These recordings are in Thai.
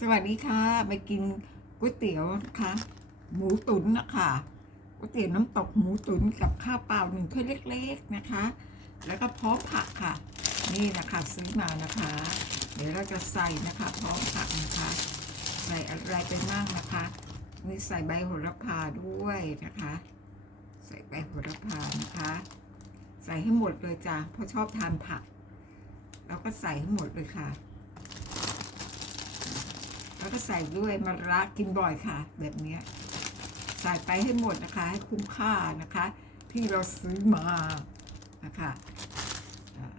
สวัสดีค่ะ ไปกินก๋วยเตี๋ยวนะคะหมูตุ๋นนะคะก๋วยเตี๋ยวน้ำตกหมูตุ๋นกับข้าวเปล่าหนึ่งถ้วยเล็ก ๆนะคะ แล้วก็พร้อมผักค่ะ นี่นะคะซื้อมานะคะ เดี๋ยวเราจะใส่นะคะพร้อมผักนะคะ ใส่อะไรไปบ้างนะคะนี่ใส่ใบโหระพาด้วยนะคะ ใส่ใบโหระพานะคะ ใส่ให้หมดเลยจ้ะเพราะชอบทานผัก แล้วก็ใส่ให้หมดเลยค่ะ แล้วก็ใส่ด้วยมะระกินบ่อยค่ะ แบบนี้ใส่ไปให้หมดนะคะ ให้คุ้มค่านะคะ ที่เราซื้อมานะคะ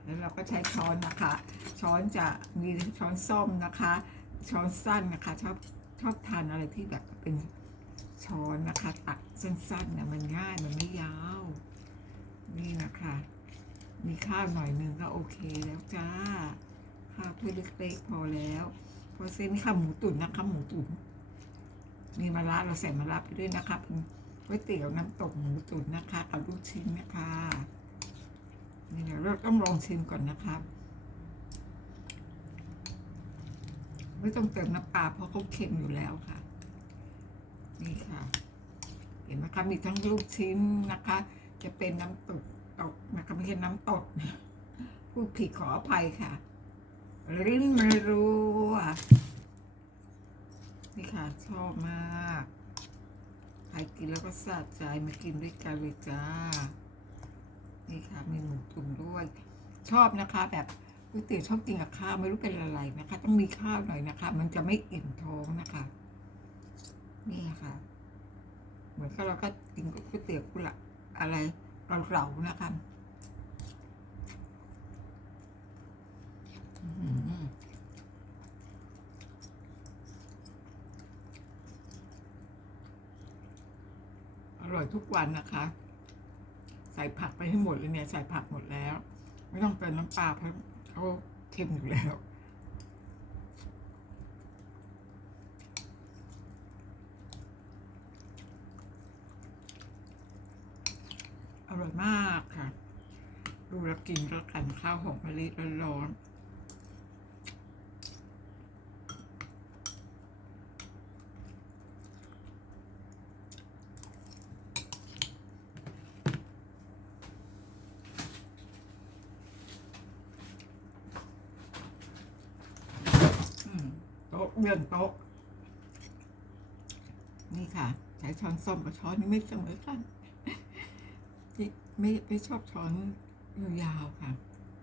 แล้วเราก็ใช้ช้อนนะคะ ช้อนจะมีช้อนส้มนะคะ ช้อนสั้นนะคะชอบชอบทานอะไรที่แบบเป็นช้อนนะคะ ตัดสั้นๆนะมันง่ายมันไม่ยาว นี่นะคะ มีข้าวหน่อยหนึงก็โอเคแล้วจ้าข้าวถ้วยเล็กๆพอแล้ว พอเส้นข้าหมูตุ๋นนะคะหมูตุ๋นมีมะระเราใส่มะระไปด้วยนะคะเป็นก๋วยเตี๋ยวน้ำตกหมูตุ๋นนะคะกับลูกชิ้นนะคะนี่เดี๋ยวเราต้องลองชิมก่อนนะคะไม่ต้องเติมน้ำปลาเพราะเขาเค็มอยู่แล้วค่ะ นี่ค่ะ เห็นไหมคะมีทั้งลูกชิ้นนะคะ จะเป็นน้ำตกตกนะคะไม่ใช่น้ำตกนะพูดผิดขออภัยค่ะ ลิ้นมันรัวนี่ค่ะชอบมากใครกินแล้วก็สะใจมากินด้วยกันเลยจ้า นี่ค่ะมีหมูตุ๋นด้วย ชอบนะคะแบบก๋วยเตี๋ยวชอบกินกับข้าวไม่รู้เป็นอะไรนะคะ ต้องมีข้าวหน่อยนะคะ มันจะไม่อิ่มท้องนะคะ นี่ค่ะ เหมือนกับเราก็กินก๋วยเตี๋ยวกุหลาบอะไรเราๆนะคะ อร่อยทุกวันนะคะ ใส่ผักไปให้หมดเลยเนี่ย ใส่ผักหมดแล้ว ไม่ต้องเติมน้ำปลาเพราะเขาเค็มอยู่แล้วอร่อยมากค่ะ ดูแล้วกินแล้วกันข้าวหอมมะลิร้อนๆอืมโต๊ะเลื่อนโต๊ะ นี่ค่ะ ใช้ช้อนส้อมกับช้อนนี้ไม่เสมอกันที่ไม่ไม่ชอบช้อนยาวๆค่ะ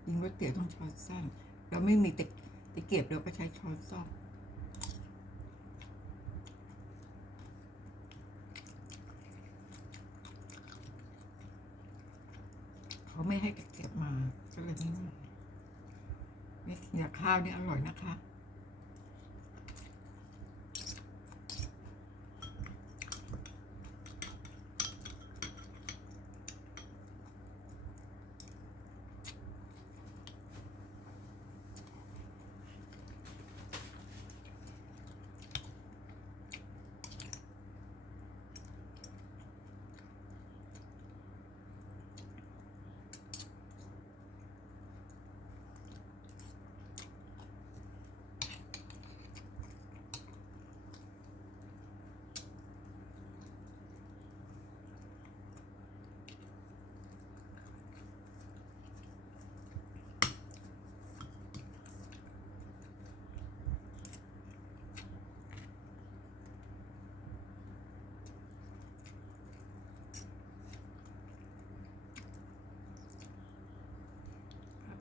ยิงก๋วยเตี๋ยวต้องช้อนสั้นเราไม่มีตะตะเกียบเราก็ใช้ช้อนซ่อมเขาไม่ให้ตะเกียบมาก็เลยไม่มีนี่กินกับข้าวนี่อร่อยนะคะ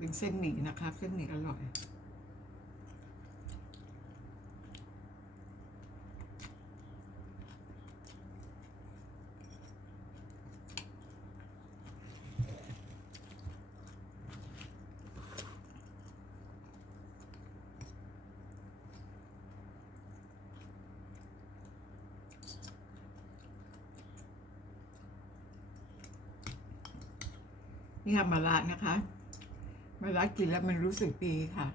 เป็นเส้นหมี่นะคะเส้นหมี่อร่อยนี่ค่ะมะระนะคะ มะระกินแล้วมันรู้สึกดีค่ะ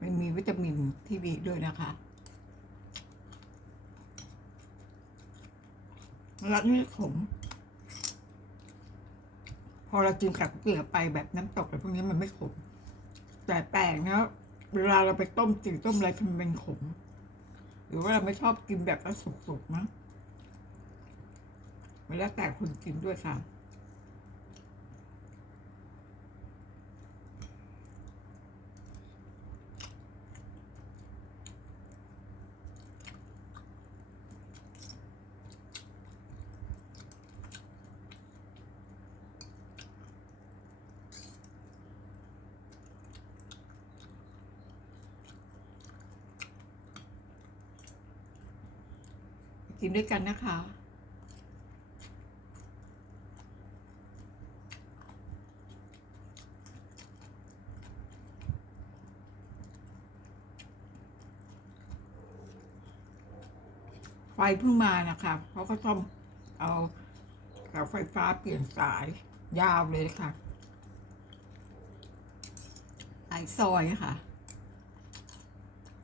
มันมีวิตามินที่ดีด้วยนะคะมะระนี่ขมพอเรากินกับเตี๋ยวไปแบบน้ำตกอะไรพวกนี้มันไม่ขม แต่แปลกนะเวลาเราไปต้มจืดต้มอะไรทำเป็นขม หรือว่าเราไม่ชอบกินแบบสุกๆมั้งไม่แล้วแต่คนกินด้วยค่ะ กินด้วยกันนะคะ ไฟเพิ่งมานะคะเพราก็ต้องเอาเสาไฟฟ้าเปลี่ยนสายยาวเลยค่ะหลายซอยค่ะ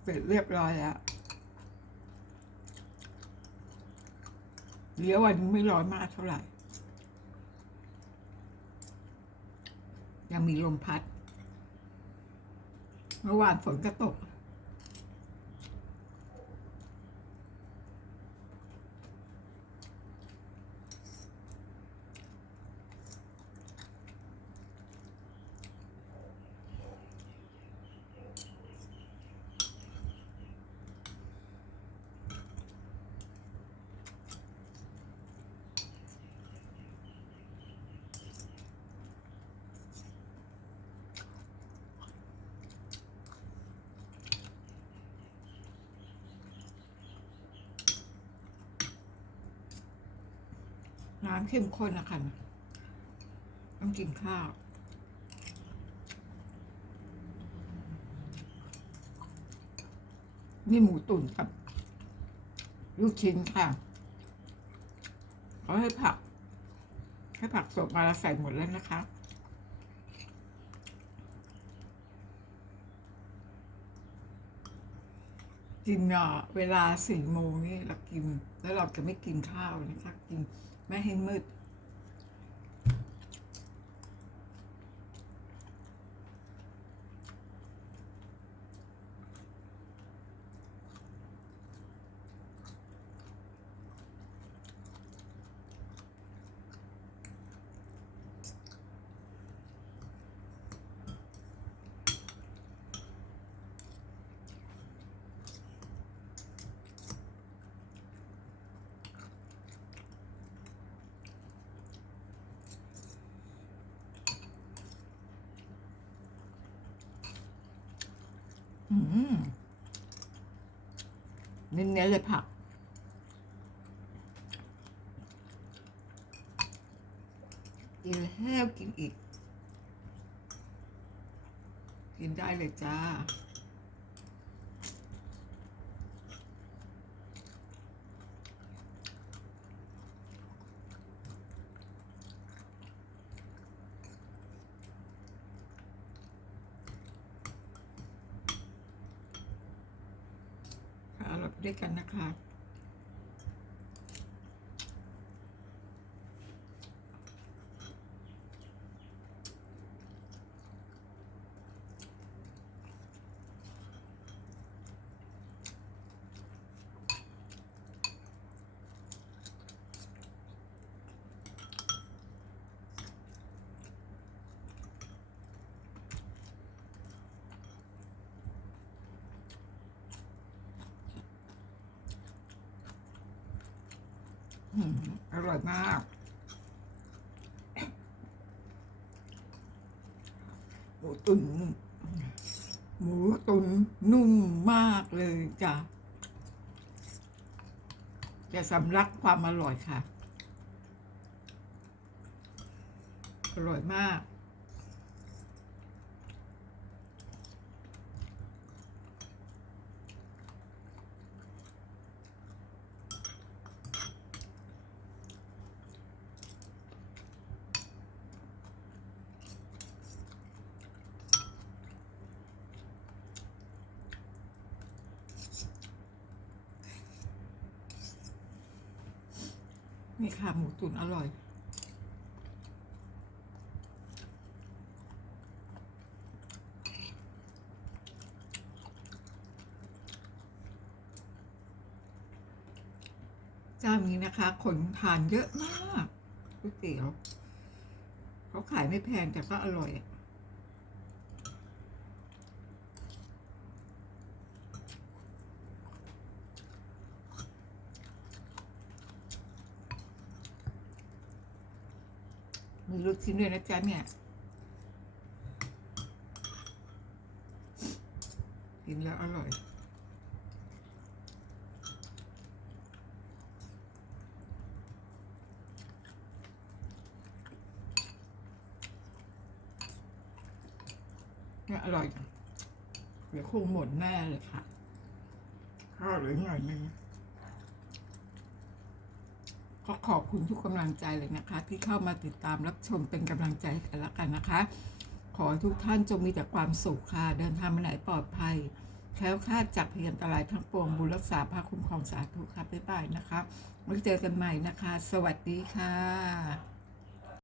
เสร็จเรียบร้อยแล้ว เลี้ยววันนี้ไม่ร้อนมากเท่าไหร่ ยังมีลมพัด เมื่อวานฝนก็ตก น้ำเข้มข้นนะคะต้องกินข้าวนี่หมูตุ๋นกับ ลูกชิ้นค่ะเขาให้ผัก ให้ผักสดมาแล้วใส่หมดแล้วนะคะกินเนาะเวลาสี่โมงนี่เรากิน แล้วเราจะไม่กินข้าวนะคะกินไม่ให้มืด เน้นๆเลยผัก กินแล้วกินอีก กินได้เลยจ้า ค่ะเราไป ด้วยกันนะคะ อร่อยมาก หมูตุนหมูตุนนุ่มมากเลยจ้ะจะสำลักความอร่อยค่ะ อร่อยมาก นี่ค่ะหมูตุ๋นอร่อย เจ้านี้นะคะคนทานเยอะมากก๋วยเตี๋ยว เขาขายไม่แพงแต่ก็อร่อยอะ มีลูกชิ้นด้วยนะจ๊ะเนี่ยกินแล้วอร่อยเนี่ยอร่อย เดี๋ยวคงหมดแน่เลยค่ะ ข้าวเหลือหน่อยนึง ก็ขอบคุณทุกกำลังใจเลยนะคะ ที่เข้ามาติดตามรับชมเป็นกำลังใจกันแล้วกันนะคะ ขอทุกท่านจงมีแต่ความสุขค่ะเดินทางมาไหนปลอดภัยแคล้วคลาดจากพยันตรายทั้งปวงบุญรักษาพระคุ้มครองสาธุค่ะบ๊ายบายนะคะไว้เจอกันใหม่นะคะ สวัสดีค่ะ